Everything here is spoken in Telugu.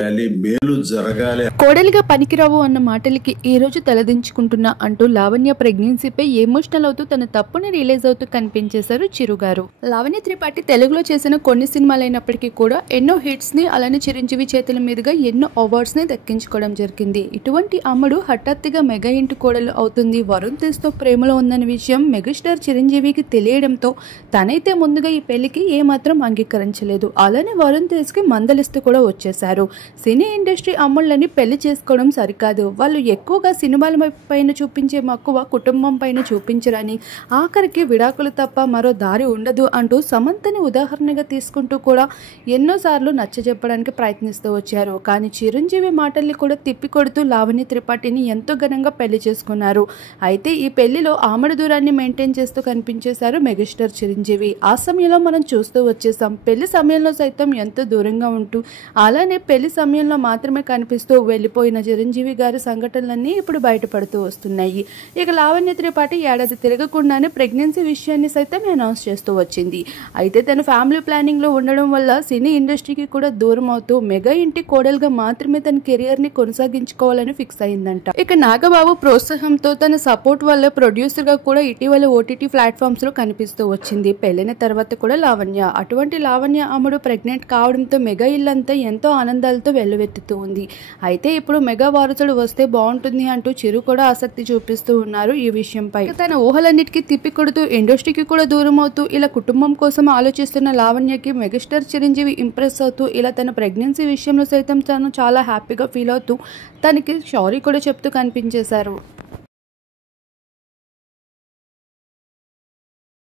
మేలు జరగాలి. కోడలిగా పనికిరావు అన్న మాటలకి ఈ రోజు తలదించుకుంటున్నా అంటూ లావణ్య ప్రెగ్నెన్సీపై ఎమోషనల్ అవుతూ తన తప్పుని రియలైజ్ అవుతూ కనిపించేశారు చిరు గారు. లావణ్య త్రిపాఠి తెలుగులో చేసిన కొన్ని సినిమాలైనప్పటికీ కూడా ఎన్నో హిట్స్ ని అలానే చిరంజీవి చేతుల మీదుగా ఎన్నో అవార్డ్స్ ని దక్కించుకోవడం జరిగింది. ఇటువంటి అమ్మడు హఠాత్తుగా మెగా ఇంటి కోడలు అవుతుంది, వరుణ్ తేజ్ తో ప్రేమలో ఉందన్న విషయం మెగాస్టార్ చిరంజీవికి తెలియడంతో తనైతే ముందుగా ఈ పెళ్లికి ఏమాత్రం అంగీకరించలేదు. అలానే వరుణ్ తేజ్ కి మందలిస్తూ కూడా వచ్చేశారు. సినీ ఇండస్ట్రీ అమ్ముళ్ళని పెళ్లి చేసుకోవడం సరికాదు, వాళ్ళు ఎక్కువగా సినిమాల పైన చూపించే మక్కువ కుటుంబం పైన చూపించరని, ఆఖరికి విడాకులు తప్ప మరో దారి ఉండదు అంటూ సమంతని ఉదాహరణగా తీసుకుంటూ కూడా ఎన్నోసార్లు నచ్చజెప్పడానికి ప్రయత్నిస్తూ వచ్చారు. కానీ చిరంజీవి మాటల్ని కూడా తిప్పికొడుతూ లావణ్య త్రిపాఠిని ఎంతో ఘనంగా పెళ్లి చేసుకున్నారు. అయితే ఈ పెళ్లిలో ఆమడ దూరాన్ని మెయింటైన్ చేస్తూ కనిపించేశారు మెగాస్టార్ చిరంజీవి. ఆ సమయంలో మనం చూస్తూ వచ్చేసాం, పెళ్లి సమయంలో సైతం ఎంతో దూరంగా ఉంటూ అలానే పెళ్లి సమయంలో మాత్రమే కనిపిస్తూ వెళ్లిపోయిన చిరంజీవి గారి సంఘటనలన్నీ ఇప్పుడు బయటపడుతూ వస్తున్నాయి. ఇక లావణ్య త్రిపాఠి ఏడాది తిరగకుండానే ప్రెగ్నెన్సీ విషయాన్ని సైతం అనౌన్స్ చేస్తూ వచ్చింది. అయితే తన ఫ్యామిలీ ప్లానింగ్ లో ఉండడం వల్ల సినీ ఇండస్ట్రీకి కూడా దూరం అవుతూ మెగా ఇంటి కోడలుగా మాత్రమే తన కెరియర్ ని కొనసాగించుకోవాలని ఫిక్స్ అయిందంట. ఇక నాగబాబు ప్రోత్సాహంతో తన సపోర్ట్ వల్ల ప్రొడ్యూసర్ గా కూడా ఇటీవల ఓటీటీ ప్లాట్ఫామ్స్ లో కనిపిస్తూ వచ్చింది. పెళ్లిన తర్వాత కూడా లావణ్య, అటువంటి లావణ్య అమ్ముడు ప్రెగ్నెంట్ కావడంతో మెగా ఇల్లంతా ఎంతో ఆనందాలతో వెల్లువెత్తుతూ ఉంది. అయితే ఇప్పుడు మెగా వారసుడు వస్తే బాగుంటుంది అంటూ చిరు కూడా ఆసక్తి చూపిస్తూ ఉన్నారు ఈ విషయంపై. తన ఊహలన్నిటికీ తిప్పికొడుతూ ఇండస్ట్రీకి కూడా దూరం అవుతూ ఇలా కుటుంబం కోసం ఆలోచిస్తున్న లావణ్యకి మెగాస్టార్ చిరంజీవి ఇంప్రెస్ అవుతూ ఇలా తన ప్రెగ్నెన్సీ విషయంలో సైతం తను చాలా హ్యాపీగా ఫీల్ అవుతూ తనకి సారీ కూడా చెప్తూ కనిపించేశారు.